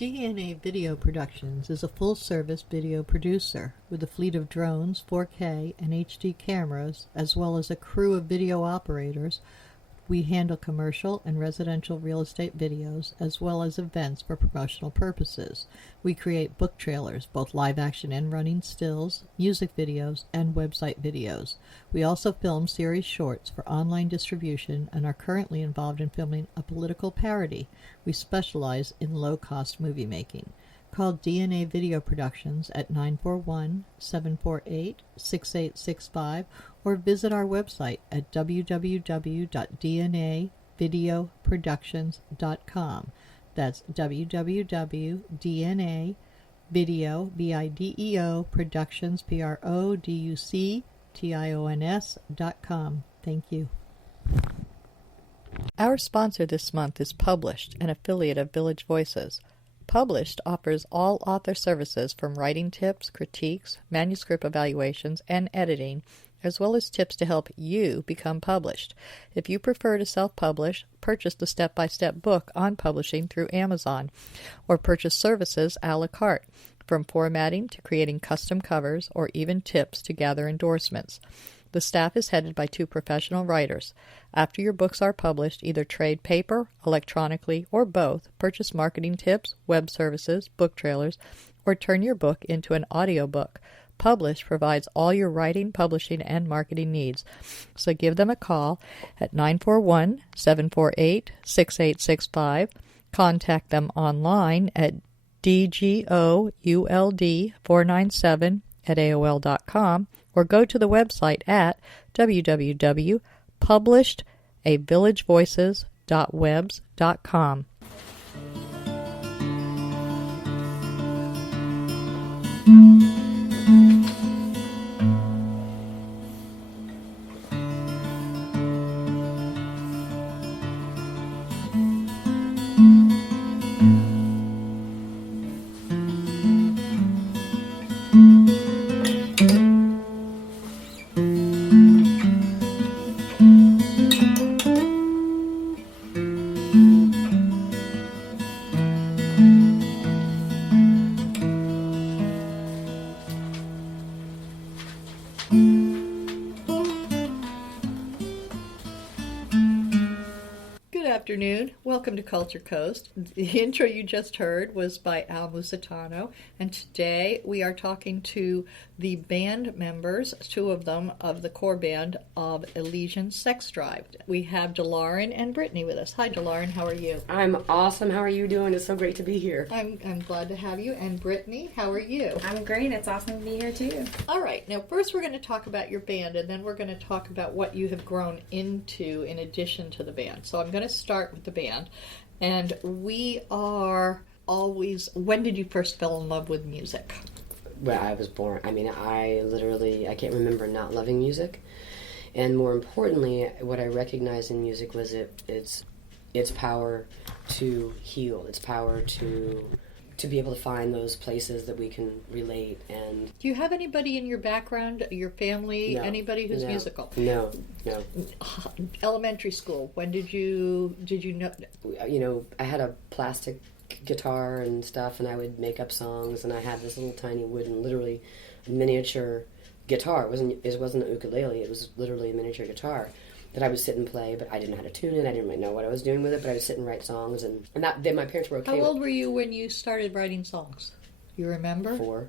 DNA Video Productions is a full-service video producer with a fleet of drones, 4K, and HD cameras, as well as a crew of video operators. We handle commercial and residential real estate videos, as well as events for promotional purposes. We create book trailers, both live-action and running stills, music videos, and website videos. We also film series shorts for online distribution and are currently involved in filming a political parody. We specialize in low-cost movie making. Call DNA Video Productions at 941-748-6865 or visit our website at www.dnavideoproductions.com. That's www.dnavideoproductions.com. Thank you. Our sponsor this month is Published, an affiliate of Village Voices. Published offers all author services from writing tips, critiques, manuscript evaluations, and editing, as well as tips to help you become published. If you prefer to self-publish, purchase the step-by-step book on publishing through Amazon, or purchase services a la carte, from formatting to creating custom covers, or even tips to gather endorsements. The staff is headed by 2 professional writers. After your books are published, either trade paper, electronically, or both, purchase marketing tips, web services, book trailers, or turn your book into an audiobook. Publish provides all your writing, publishing, and marketing needs. So give them a call at 941-748-6865. Contact them online at dgould497@aol.com or go to the website at www.publishedavillagevoices.webs.com. Afternoon. Welcome to Culture Coast. The intro you just heard was by Al Musitano, and today we are talking to the band members, 2 of them, of the core band of Elysian Sex Drive. We have DeLauren and Brittany with us. Hi, DeLauren. How are you? I'm awesome. How are you doing? It's so great to be here. I'm glad to have you. And Brittany, how are you? I'm great. It's awesome to be here, too. All right. Now, first we're going to talk about your band, and then we're going to talk about what you have grown into in addition to the band. So I'm going to start with the band, and we are always, when did you first fall in love with music? Well, I was born, I can't remember not loving music, and more importantly, what I recognized in music was its power to heal, its power to be able to find those places that we can relate. And do you have anybody in your background, your family, anybody who's musical? No. Elementary school, when did you know? I had a plastic guitar and stuff, and I would make up songs, and I had this little tiny wooden, literally miniature guitar. It wasn't a ukulele, it was literally a miniature guitar that I would sit and play, but I didn't know how to tune it. I didn't really know what I was doing with it, but I would sit and write songs, and then my parents were okay. How old were you when you started writing songs? You remember? 4.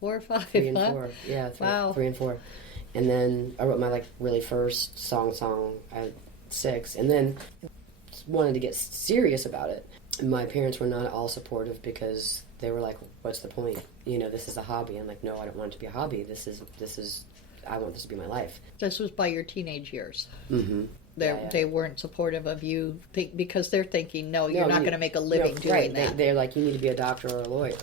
4 or 5? 3 and 4. Yeah, 3 and 4. And then I wrote my really first song at 6, and then wanted to get serious about it. My parents were not at all supportive because they were like, "What's the point? This is a hobby." I'm like, "No, I don't want it to be a hobby. This is. I want this to be my life." This was by your teenage years. Mm-hmm. They weren't supportive of you because they're thinking, no, you're not going to make a living doing that. They're like, you need to be a doctor or a lawyer.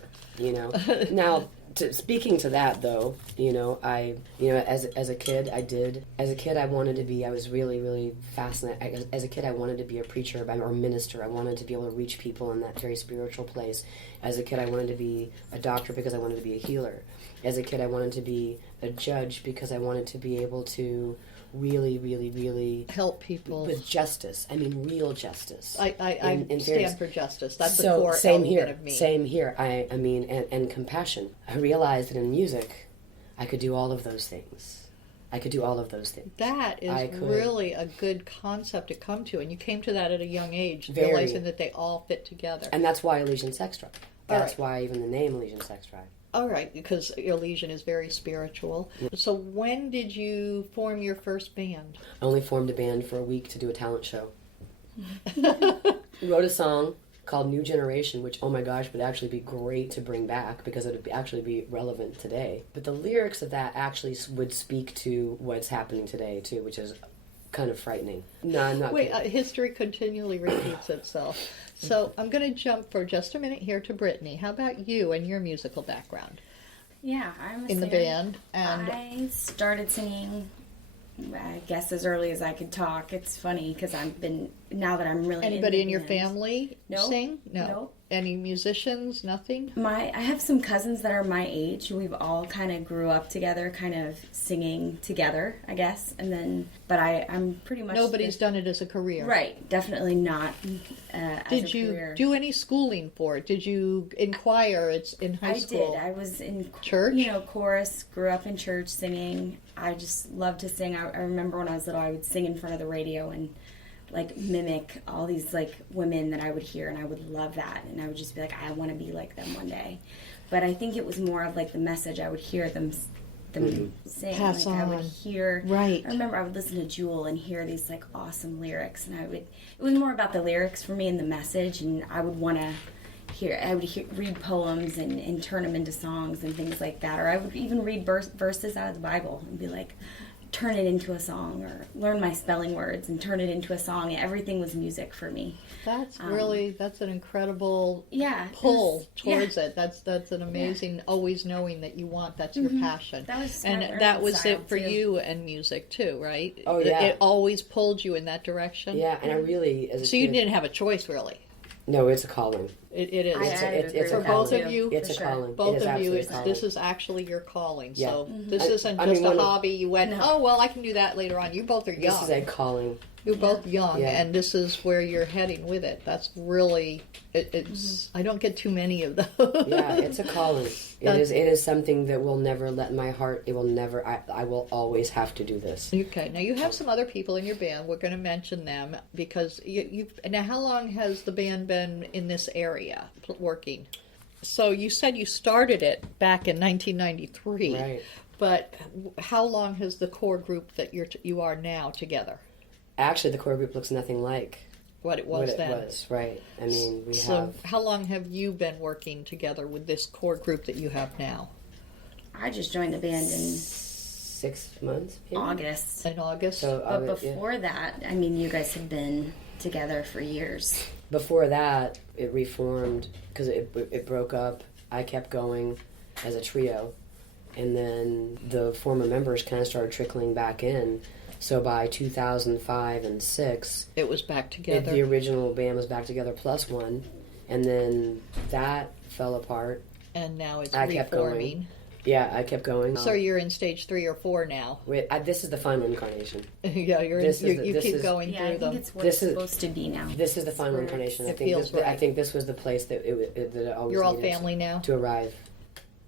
Now, speaking to that though, as a kid, I wanted to be. I was really, really fascinated. As a kid, I wanted to be a preacher or minister. I wanted to be able to reach people in that very spiritual place. As a kid, I wanted to be a doctor because I wanted to be a healer. As a kid, I wanted to be a judge because I wanted to be able to really, really, really help people with justice. I mean, real justice. I stand for justice. That's the so core same element here. of me. Same here. I mean, and compassion. I realized that in music, I could do all of those things. I could do all of those things. That is really a good concept to come to, and you came to that at a young age, realizing that they all fit together. And that's why Elysian Sex Drive. That's why even the name Elysian Sex Drive. All right, because Elysian is very spiritual. So when did you form your first band? I only formed a band for a week to do a talent show. Wrote a song called New Generation, which, oh my gosh, would actually be great to bring back because it would actually be relevant today. But the lyrics of that actually would speak to what's happening today, too, which is kind of frightening. No, I'm not Wait, history continually repeats itself. So I'm going to jump for just a minute here to Brittany. How about you and your musical background? Yeah, I'm a in singer. The band. And I started singing, I guess, as early as I could talk. It's funny because now that I'm really anybody in your band. family sing? No. Nope. Any musicians? Nothing? I have some cousins that are my age. We've all kind of grew up together, kind of singing together, I guess. And then, but I'm pretty much... Nobody's done it as a career. Right. Definitely not as a Did you career. do any schooling for it? Did you inquire? It's in high school. I did. I was in... Church? Chorus. Grew up in church singing. I just loved to sing. I remember when I was little, I would sing in front of the radio and mimic all these women that I would hear, and I would love that, and I would just be like, I want to be like them one day. But I think it was more of the message. I would hear them sing. Pass on. I would hear. Right. I remember I would listen to Jewel and hear these awesome lyrics, and it was more about the lyrics for me and the message, and I would want to read poems and turn them into songs and things like that, or I would even read verses out of the Bible and be like, turn it into a song, or learn my spelling words and turn it into a song. Everything was music for me. That's that's an incredible pull towards it. That's an amazing, always knowing that you want, that's your passion. That was and that was it for you and music too, right? Oh yeah. It always pulled you in that direction. Yeah, and I really, as a so you kid, didn't have a choice, really. No, it's a calling. It is. It's for a both calling. of you. It's a calling. Both of you, calling. this is actually your calling. Yeah. So this isn't just a hobby. You went, oh well, I can do that later on. You both are young. This is a calling. You're both young, and this is where you're heading with it. That's really, it's. I don't get too many of those. Yeah, it's a calling. It is something that will never let my heart. It will never. I will always have to do this. Okay. Now you have some other people in your band. We're going to mention them because you. Now, how long has the band been in this area working? So you said you started it back in 1993. Right. But how long has the core group that you are now together? Actually, the core group looks nothing like what it was then. Right. I mean, So how long have you been working together with this core group that you have now? I just joined the band in 6 months. Maybe? August. In August? But before that, I mean, you guys have been together for years. Before that, it reformed because it broke up. I kept going as a trio, and then the former members kind of started trickling back in. So by 2005 and 6, it was back together. The original band was back together plus one, and then that fell apart. And now it's I reforming. Kept going. Yeah, I kept going. So you're in stage 3 or 4 now. This is the final incarnation. Yeah, you keep going through them. I think it's what it's supposed to be now. This is the final incarnation. I think this was the place that it always. You're all family now to arrive.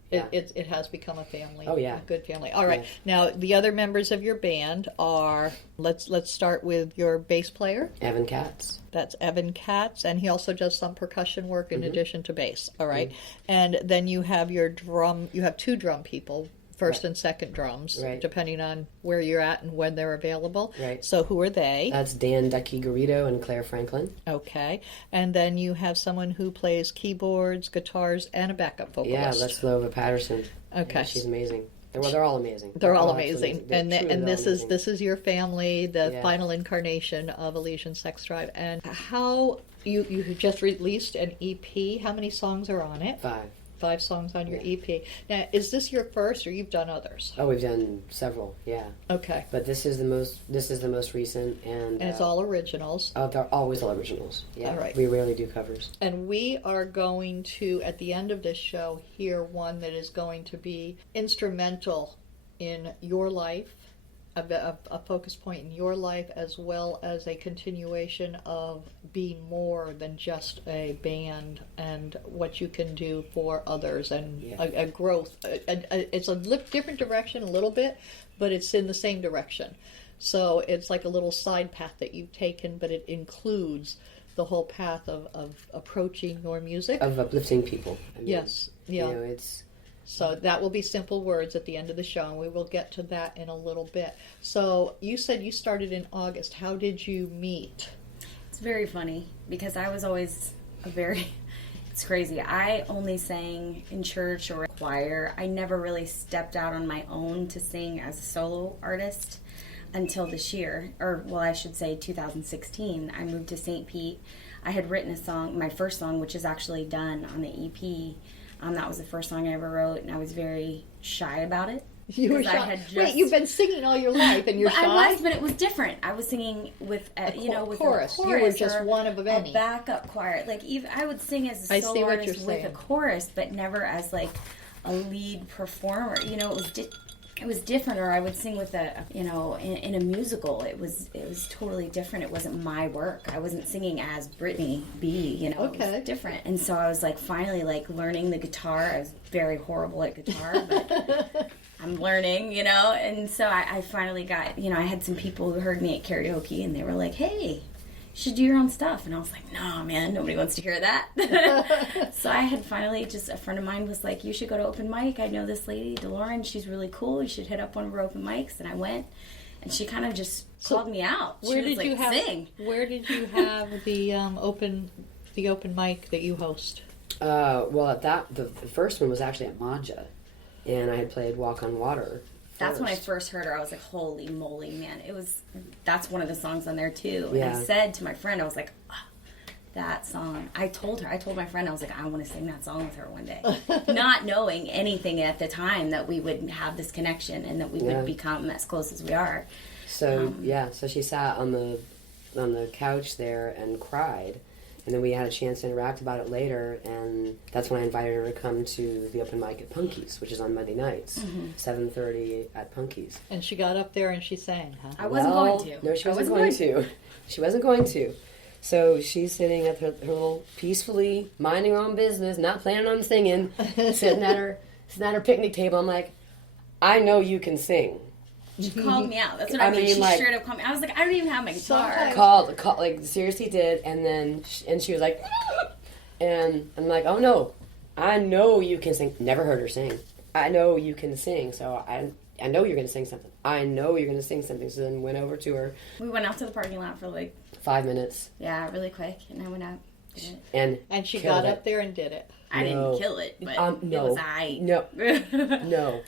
Yeah. It has become a family. Oh yeah, a good family. All right. Yeah. Now the other members of your band are let's start with your bass player, Evan Katz. That's Evan Katz, and he also does some percussion work in addition to bass. All right, and then you have your drum. You have 2 drum people. First and second drums, depending on where you're at and when they're available. Right. So who are they? That's Dan Ducky Garrido and Claire Franklin. Okay. And then you have someone who plays keyboards, guitars, and a backup vocalist. Yeah, that's Lova Patterson. Okay. Yeah, she's amazing. They're all amazing. They're all amazing. And this is your family, the final incarnation of Elysian Sex Drive. And how you just released an EP. How many songs are on it? 5 songs on your EP. Now, is this your first, or you've done others? Oh, we've done several. Yeah. Okay. But this is the most recent, and it's all originals. Oh, they're always all originals. Yeah. All right. We rarely do covers. And we are going to, at the end of this show, hear one that is going to be instrumental in your life, a focus point in your life, as well as a continuation of being more than just a band and what you can do for others, and a growth. It's a different direction a little bit, but it's in the same direction. So it's like a little side path that you've taken, but it includes the whole path of approaching your music. Of uplifting people. I mean, yes. Yeah. It's... So that will be simple words at the end of the show, and we will get to that in a little bit. So you said you started in August. How did you meet? It's very funny, because I was always it's crazy. I only sang in church or choir. I never really stepped out on my own to sing as a solo artist until this year, or well, I should say 2016. I moved to St. Pete. I had written a song, my first song, which is actually done on the EP. That was the first song I ever wrote, and I was very shy about it. You were shy? Wait, you've been singing all your life, and you're shy? I was, but it was different. I was singing with, with chorus. A chorus. You were just one of many. A backup choir. Like, even I would sing as a solo artist with a chorus, but never as, like, a lead performer. It was different, or I would sing with in a musical. It was totally different. It wasn't my work. I wasn't singing as Brittany B. Okay. It was different. And so I was like finally like learning the guitar. I was very horrible at guitar, but I'm learning, And so I finally got, I had some people who heard me at karaoke, and they were like, "Hey, you should do your own stuff." And I was like, "No, man, nobody wants to hear that." So I had finally, just a friend of mine was like, "You should go to open mic. I know this lady, DeLauren. She's really cool. You should hit up one of her open mics." And I went, and she kind of just called me out. Where did you have the open mic that you host? Well, the first one was actually at Maja, and I had played Walk on Water. That's when I first heard her. I was like, "Holy moly, man!" That's one of the songs on there too. And I said to my friend, I was like, that song. I told my friend, I was like, "I want to sing that song with her one day," not knowing anything at the time that we would have this connection and that we would become as close as we are. So so she sat on the couch there and cried. And then we had a chance to interact about it later, and that's when I invited her to come to the open mic at Punky's, which is on Monday nights, 7:30 at Punky's. And she got up there and she sang, huh? I wasn't going to. No, she wasn't going to. She wasn't going to. So she's sitting at her little, peacefully minding her own business, not planning on singing, sitting at her picnic table. I'm like, "I know you can sing." She called me out. That's what I mean. She straight up called me. I was like, "I don't even have my guitar." Called, like, seriously did. And then, she was like, and I'm like, "Oh no, I know you can sing." Never heard her sing. I know you can sing, so I know you're going to sing something. I know you're going to sing something. So then went over to her. We went out to the parking lot for like 5 minutes. Yeah, really quick. And I went out. Did it. And she got up there and did it. I didn't kill it, but it was aight. No.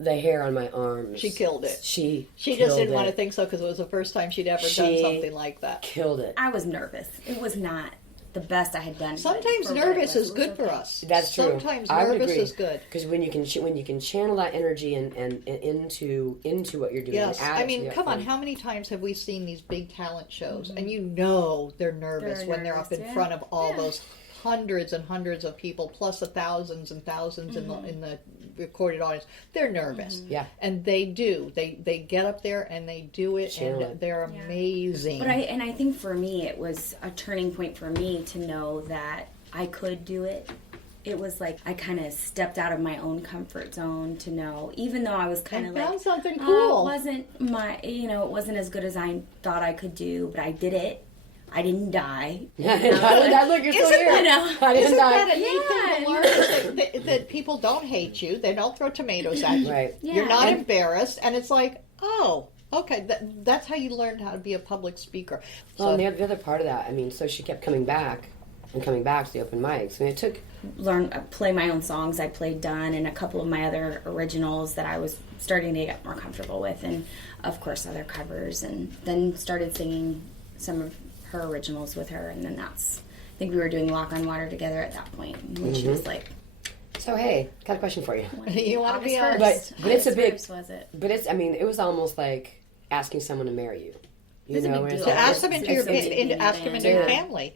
The hair on my arms. She killed it. She just didn't want to think so because it was the first time she'd ever done something like that. Killed it. I was nervous. It was not the best I had done. Sometimes nervous is good for us. That's true. Sometimes nervous is good because when you can channel that energy and into what you're doing. Yes, I mean, come on. How many times have we seen these big talent shows and they're nervous when they're up in front of all those hundreds and hundreds of people, plus the thousands and thousands in the recorded audience. They're nervous. Yeah. And they do. They get up there and they do it, and they're amazing. But I think for me, it was a turning point for me to know that I could do it. It was like I kind of stepped out of my own comfort zone to know, even though I was kind of like, found something cool. It wasn't as good as I thought I could do, but I did it. I didn't die. That look, you're still here. I didn't die. That a neat thing to learn that people don't hate you. They don't throw tomatoes at you. Right. Yeah. You're not embarrassed, and it's like, oh, okay, that's how you learn how to be a public speaker. Well, and the other part of that, I mean, so she kept coming back to the open mics. I mean, it took... play my own songs. I played Done and a couple of my other originals that I was starting to get more comfortable with, and of course other covers, and then started singing some of her originals with her, and then I think we were doing Walk on Water together at that point, when she was like, "So hey, got a question for you. You want to be on?" But it's a big. Was it? But it's. I mean, it was almost like asking someone to marry you. To ask them into your family.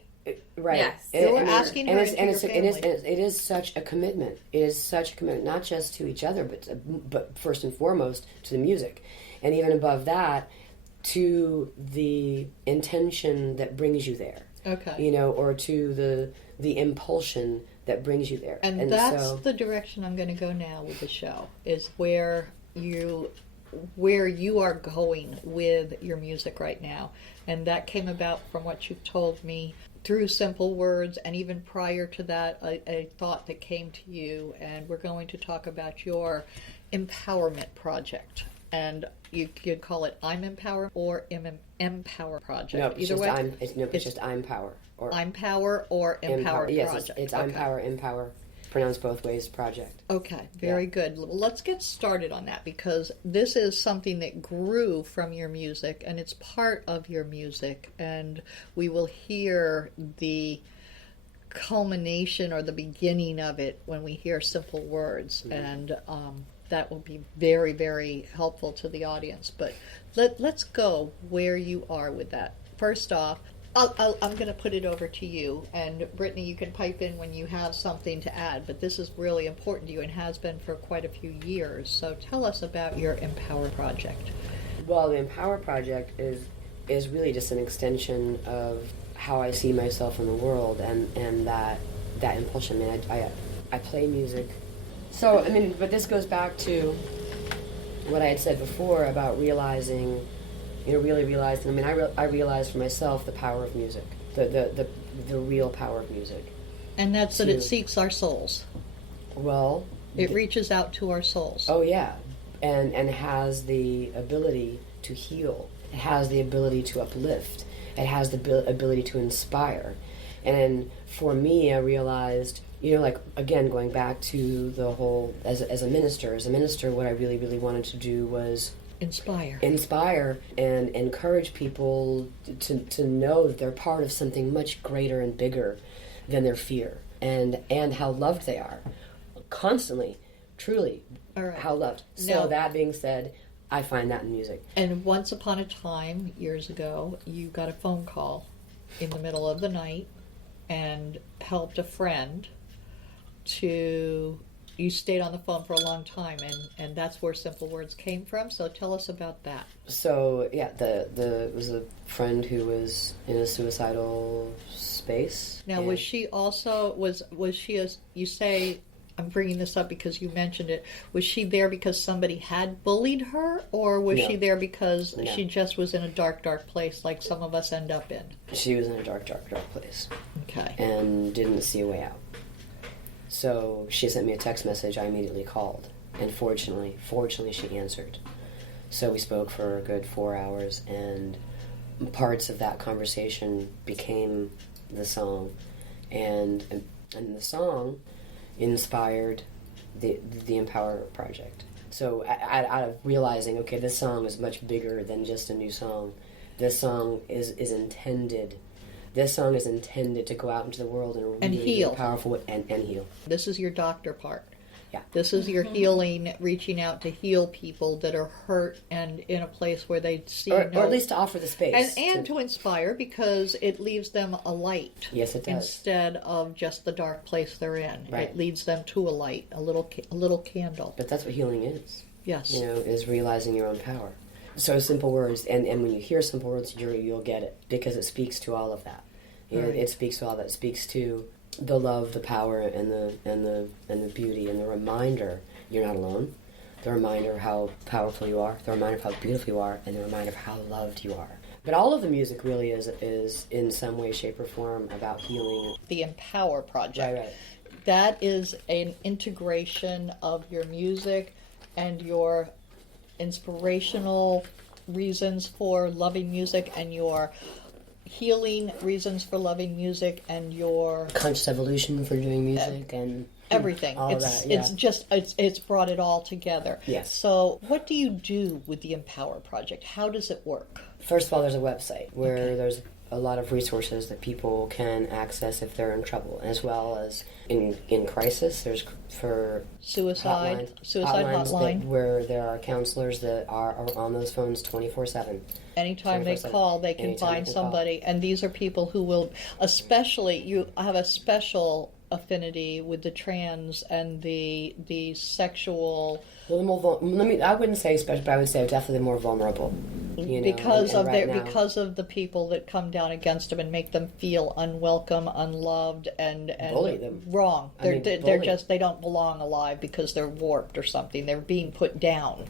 Right. Yes. So we're asking her into your family. It is such a commitment. It is such a commitment, not just to each other, but first and foremost to the music. And even above that, to the intention that brings you there. Okay. You know, or to the impulsion that brings you there. And that's the direction I'm going to go now with the show, is where you are going with your music right now. And that came about from what you've told me through Simple Words, and even prior to that, a thought that came to you. And we're going to talk about your empowerment project. And you could call it I'm Empower or Empower Project. No, it's Either way, it's just I'm Power. Or I'm Power or Empower Yes, Project. it's I'm Power, Empower, pronounced both ways, project. Okay, very good. Let's get started on that, because this is something that grew from your music, and it's part of your music, and we will hear the culmination or the beginning of it when we hear Simple Words, and that will be very, very helpful to the audience. But let's go where you are with that. First off, I'm going to put it over to you, and Brittany, you can pipe in when you have something to add, but this is really important to you and has been for quite a few years. So tell us about your Empower project. Well, the Empower project is really just an extension of how I see myself in the world, and that impulsion. I mean, I play music. So, I mean, but this goes back to what I had said before about realizing, really realizing. I mean, I realized for myself the power of music, the real power of music. And that's that it seeks our souls. Well, it reaches out to our souls. Oh yeah, and has the ability to heal. It has the ability to uplift. It has the ability to inspire. And for me, I realized, like, again, going back to the whole, as a minister, what I really, really wanted to do was inspire and encourage people to know that they're part of something much greater and bigger than their fear, and how loved they are, constantly, truly. All right. How loved. So now, that being said, I find that in music. And once upon a time, years ago, you got a phone call in the middle of the night and helped a friend you stayed on the phone for a long time, and that's where Simple Words came from. So tell us about that. So yeah, it was a friend who was in a suicidal space. Now, was she also was she as you say? I'm bringing this up because you mentioned it. Was she there because somebody had bullied her, or was she there because she just was in a dark, dark place like some of us end up in? She was in a dark, dark, dark place. Okay. And didn't see a way out. So she sent me a text message. I immediately called, and fortunately she answered. So we spoke for a good 4 hours, and parts of that conversation became the song, and the song inspired the Empower project. So out of realizing, okay, this song is much bigger than just a new song. This song is intended. This song is intended to go out into the world and really heal. Be powerful and heal. This is your doctor part. Yeah. This is your healing, reaching out to heal people that are hurt and in a place where they see or at least to offer the space. And to inspire, because it leaves them a light. Yes, it does. Instead of just the dark place they're in. Right. It leads them to a light, a little candle. But that's what healing is. Yes. Is realizing your own power. So Simple Words, and when you hear Simple Words, you'll get it, because it speaks to all of that. Right. It speaks to all that. It speaks to the love, the power, and the beauty, and the reminder you're not alone. The reminder of how powerful you are. The reminder of how beautiful you are, and the reminder of how loved you are. But all of the music really is in some way, shape, or form about healing. The Empower project. Right. That is an integration of your music and your inspirational reasons for loving music, and your healing reasons for loving music, and your conscious evolution for doing music, and everything. It's brought it all together. Yes. So what do you do with the Empower project? How does it work? First of all, there's a website where there's a lot of resources that people can access if they're in trouble, as well as in crisis. There's for suicide hotlines hotline, where there are counselors that are on those phones 24/7. Anytime they call, they can find somebody. And these are people who will, especially, you have a special affinity with the trans and the sexual. Well, I wouldn't say special, but I would say definitely more vulnerable. Because of the people that come down against them and make them feel unwelcome, unloved, and bully them. Wrong. They don't belong alive because they're warped or something. They're being put down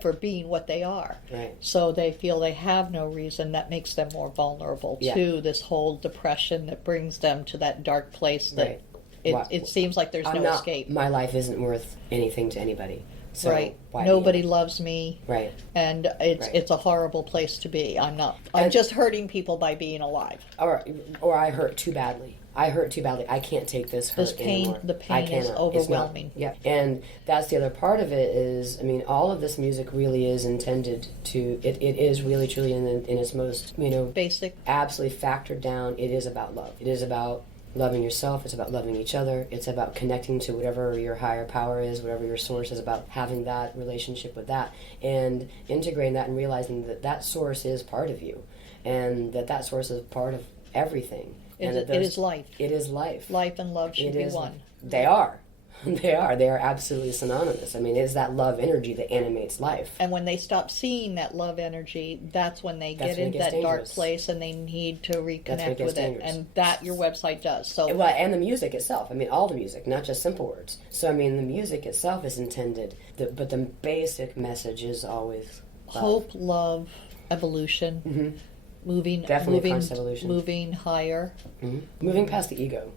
for being what they are. Right. So they feel they have no reason. That makes them more vulnerable to this whole depression that brings them to that dark place that it seems like there's no escape. My life isn't worth anything to anybody. So nobody loves me. Right. And it's a horrible place to be. I'm just hurting people by being alive. Or I hurt too badly. I can't take this hurt anymore. The pain is overwhelming. And that's the other part of it is, I mean, all of this music really is intended to, it is really truly in its most, basic, absolutely factored down. It is about love. It is about loving yourself. It's about loving each other. It's about connecting to whatever your higher power is, whatever your source is, about having that relationship with that and integrating that and realizing that source is part of you and that source is part of everything. It is life. It is life. Life and love should be one. They are. They are absolutely synonymous. I mean, it's that love energy that animates life. And when they stop seeing that love energy, that's when they get into that dark place and they need to reconnect with it. And that your website does. So and the music itself. I mean, all the music, not just simple words. So, I mean, the music itself is intended, but the basic message is always love. Hope, love, evolution, moving higher. Mm-hmm. Moving past the ego.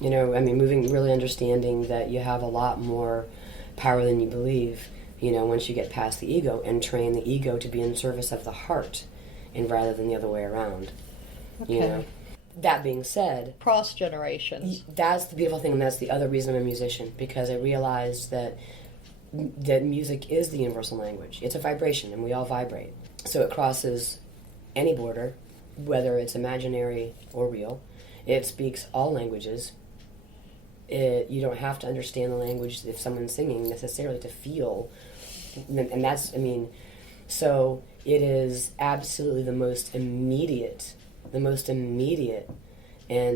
Really understanding that you have a lot more power than you believe, once you get past the ego and train the ego to be in service of the heart and rather than the other way around. Okay. That being said, cross generations. That's the beautiful thing, and that's the other reason I'm a musician, because I realized that music is the universal language. It's a vibration, and we all vibrate. So it crosses any border, whether it's imaginary or real. It speaks all languages. You don't have to understand the language if someone's singing necessarily to feel, and that's, so it is absolutely the most immediate and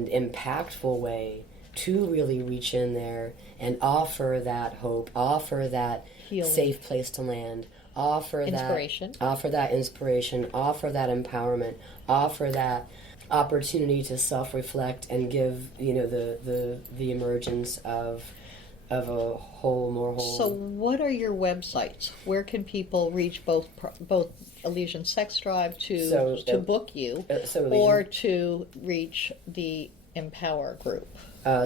impactful way to really reach in there and offer that hope, offer that healing, safe place to land, offer that inspiration, offer that empowerment, offer that opportunity to self-reflect and give the emergence of a more whole. So what are your websites? Where can people reach both Elysian Sex Drive to book you or to reach the Impower group?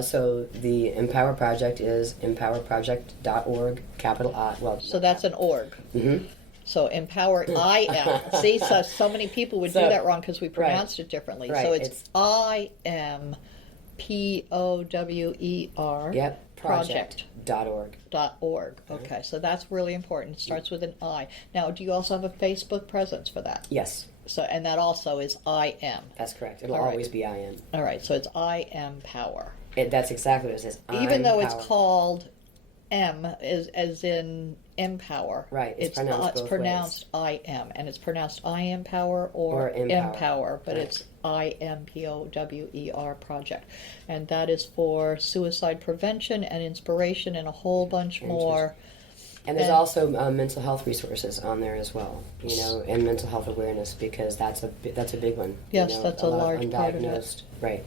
So the Impower Project is empowerproject.org, capital I. So that's an org. Mm-hmm. So Impower, I-M. See, so many people would do that wrong because we pronounced it differently. Right. So it's I-M-P-O-W-E-R. Yep. Project.org. .org. Okay, so that's really important. It starts with an I. Now, do you also have a Facebook presence for that? Yes. So, and that also is I-M. That's correct. It'll always be I-M. All right, so it's I-M Power. That's exactly what it says. Even though it's called M as in Empower. Right, it's pronounced I-M, and it's pronounced I-M Power or Empower, but it's I-M-P-O-W-E-R Project. And that is for suicide prevention and inspiration and a whole bunch more. And there's also mental health resources on there as well, and mental health awareness, because that's a big one. Yes, that's a large part of it. Right.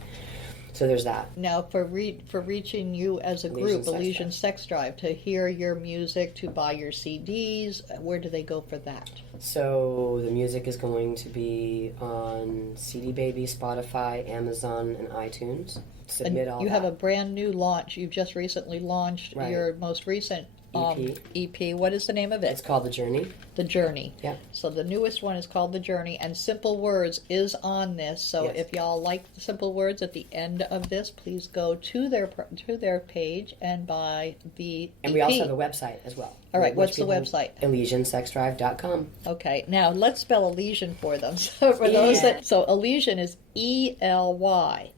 So there's that. Now, for reaching you as a group, Elysian Sex Drive, to hear your music, to buy your CDs, where do they go for that? So the music is going to be on CD Baby, Spotify, Amazon, and iTunes. You have a brand new launch. You've just recently launched your most recent EP. What is the name of it? It's called The Journey. The Journey. Yeah. So the newest one is called The Journey, and Simple Words is on this. So if y'all like the Simple Words at the end of this, please go to their page and buy the And EP. we also have a website as well. All right, what's the website? ElysianSexDrive.com. Okay, now let's spell Elysian for them. So for those so Elysian is ELYSIAN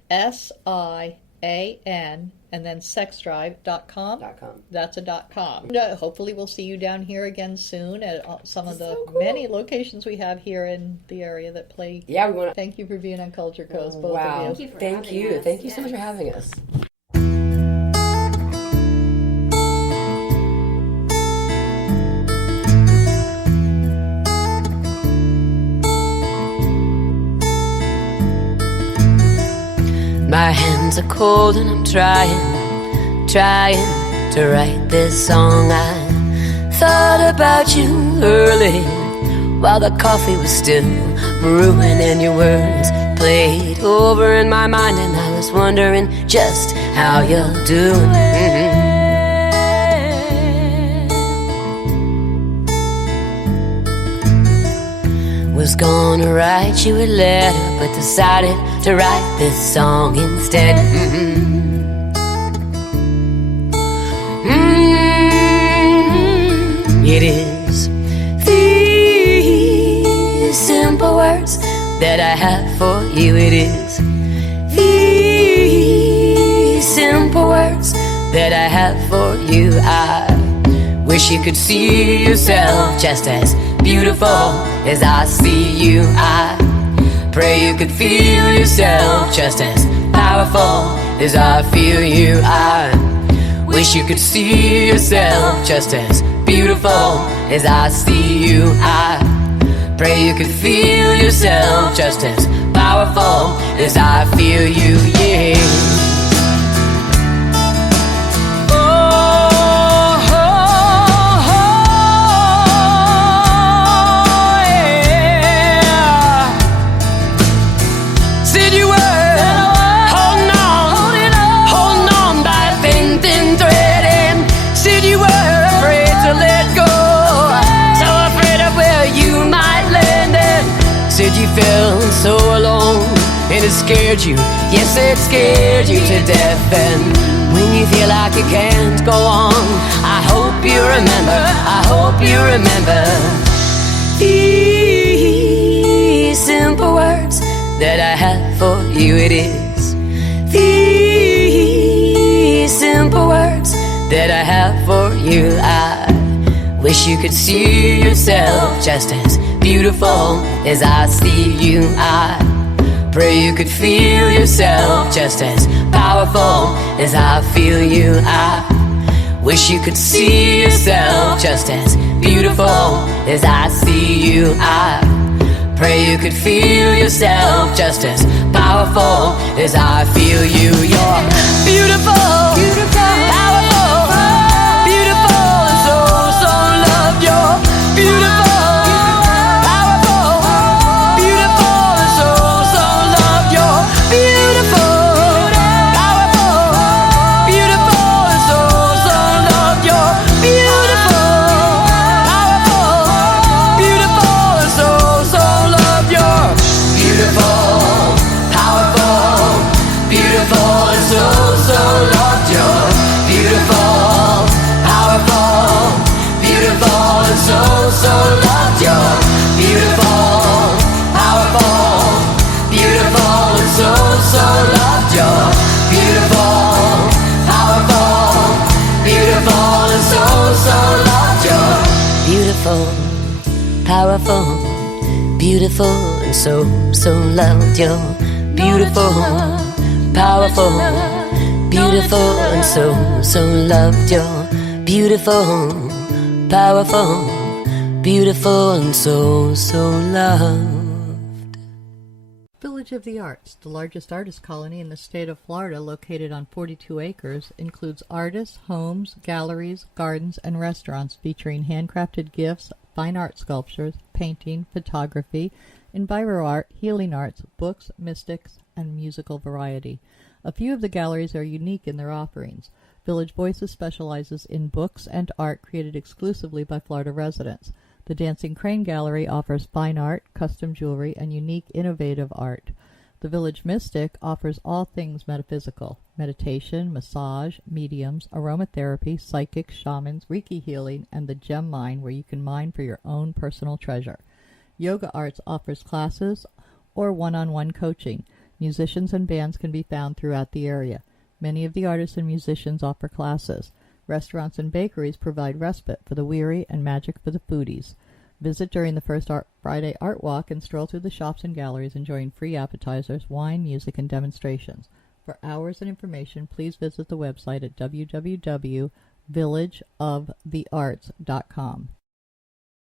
and then sexdrive.com. That's a .com. Hopefully we'll see you down here again soon at some of the many locations we have here in the area that play. Yeah, we want to thank you for being on Culture Coast, both wow. of you. Thank you. Thank you so much for having us. My hands are cold and I'm trying to write this song. I thought about you early while the coffee was still brewing and your words played over in my mind, and I was wondering just how you're doing. Was gonna write you a letter, but decided to write this song instead. It is these simple words that I have for you. It is these simple words that I have for you. I wish you could see yourself just as beautiful as I see you. I pray you could feel yourself just as powerful as I feel you. I wish you could see yourself just as beautiful as I see you. I pray you could feel yourself just as powerful as I feel you. Yeah. You felt so alone and it scared you. Yes, it scared you to death. And when you feel like you can't go on, I hope you remember, I hope you remember these simple words that I have for you. It is these simple words that I have for you. I wish you could see yourself just as beautiful as I see you. I pray you could feel yourself just as powerful as I feel you. I wish you could see yourself just as beautiful as I see you. I pray you could feel yourself just as powerful as I feel you. You're beautiful, powerful, beautiful, and so loved. You're beautiful. Powerful, beautiful, and so loved. You're beautiful, powerful, beautiful, and so loved. You're beautiful, powerful, beautiful, and so loved. Village of the Arts, the largest artist colony in the state of Florida, located on 42 acres, includes artists, homes, galleries, gardens, and restaurants featuring handcrafted gifts, fine art sculptures, painting, photography, enviro art, healing arts, books, mystics, and musical variety. A few of the galleries are unique in their offerings. Village Voices specializes in books and art created exclusively by Florida residents. The Dancing Crane Gallery offers fine art, custom jewelry, and unique, innovative art. The Village Mystic offers all things metaphysical: meditation, massage, mediums, aromatherapy, psychics, shamans, Reiki healing, and the gem mine, where you can mine for your own personal treasure. Yoga Arts offers classes or one-on-one coaching. Musicians and bands can be found throughout the area. Many of the artists and musicians offer classes. Restaurants and bakeries provide respite for the weary and magic for the foodies. Visit during the first Friday Art Walk and stroll through the shops and galleries enjoying free appetizers, wine, music, and demonstrations. For hours and information, please visit the website at www.villageofthearts.com.